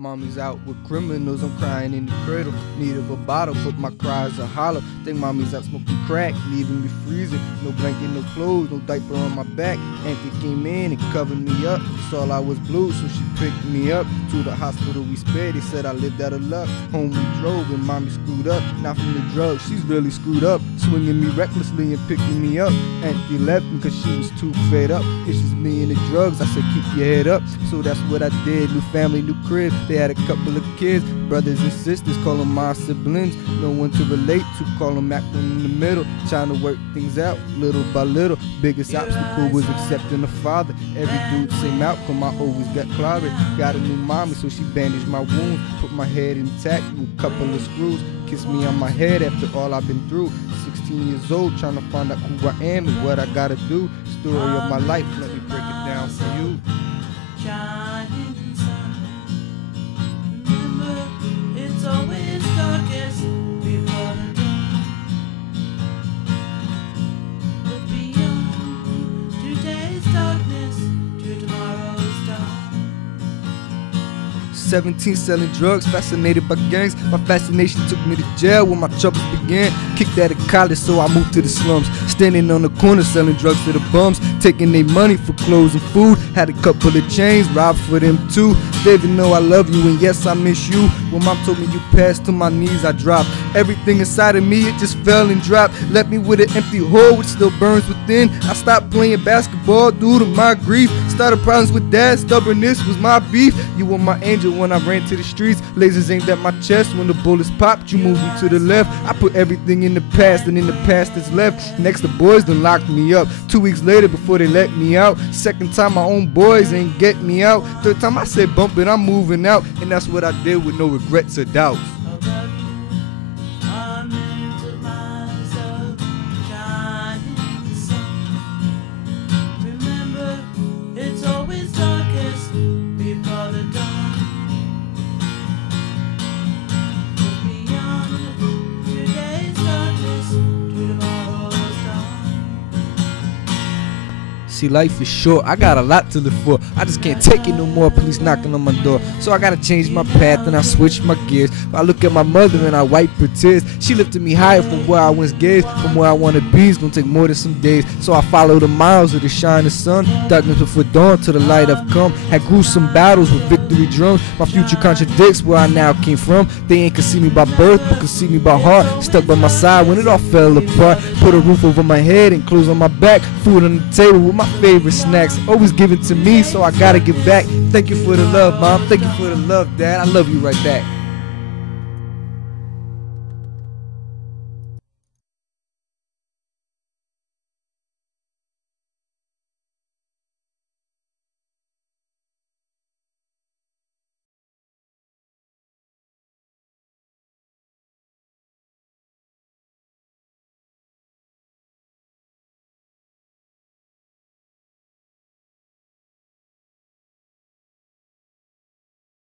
Mommy's out with criminals, I'm crying in the cradle. Need of a bottle, but my cries are hollow. Think mommy's out smoking crack, leaving me freezing. No blanket, no clothes, no diaper on my back. Auntie came in and covered me up. Saw I was blue, so she picked me up. To the hospital we sped, they said I lived out of luck. Home we drove and mommy screwed up. Not from the drugs, she's really screwed up. Swinging me recklessly and picking me up. Auntie left me cause she was too fed up. It's just me and the drugs, I said keep your head up. So that's what I did, new family, new crib. They had a couple of kids, brothers and sisters, call them my siblings. No one to relate to, call them acting in the middle. Trying to work things out, little by little. Biggest obstacle was accepting a father. Every dude, same outcome, I always got clobbered. Got a new mommy, so she bandaged my wounds. Put my head intact with a couple of screws. Kissed me on my head after all I've been through. 16 years old, trying to find out who I am and what I gotta do. Story of my life, let me break it down for you. Shining sun, remember it's always darkest before the dawn. Look beyond today's darkness to tomorrow's dawn. 17 selling drugs, fascinated by gangs. My fascination took me to jail when my troubles began. Kicked out of college, so I moved to the slums. Standing on the corner selling drugs to the bums, taking their money for clothes and food. Had a couple of chains, robbed for them too. David, know I love you and yes I miss you. When mom told me you passed, to my knees I dropped. Everything inside of me, it just fell and dropped. Left me with an empty hole which still burns within. I stopped playing basketball due to my grief. Started problems with dad, stubbornness was my beef. You were my angel when I ran to the streets. Lasers aimed at my chest when the bullets popped. You moved me to the left. I put everything in the past, and in the past is left. Next the boys done locked me up. 2 weeks later before they let me out. Second time my own boys ain't get me out. Third time I said bump it, I'm moving out. And that's what I did with no regrets or doubts. Remember, it's always darkest before the dawn. See, life is short, I got a lot to live for. I just can't take it no more, police knocking on my door. So I gotta change my path and I switch my gears. I look at my mother and I wipe her tears. She lifted me higher from where I once gazed. From where I wanna be, it's gonna take more than some days. So I follow the miles of the shining sun. Darkness before dawn to the light I've come. Had gruesome battles with victory drums. My future contradicts where I now came from. They ain't could see me by birth, but could see me by heart. Stuck by my side when it all fell apart. Put a roof over my head and clothes on my back. Food on the table with my favorite snacks, always given to me, so I gotta give back. Thank you for the love, mom. Thank you for the love, dad. I love you right back.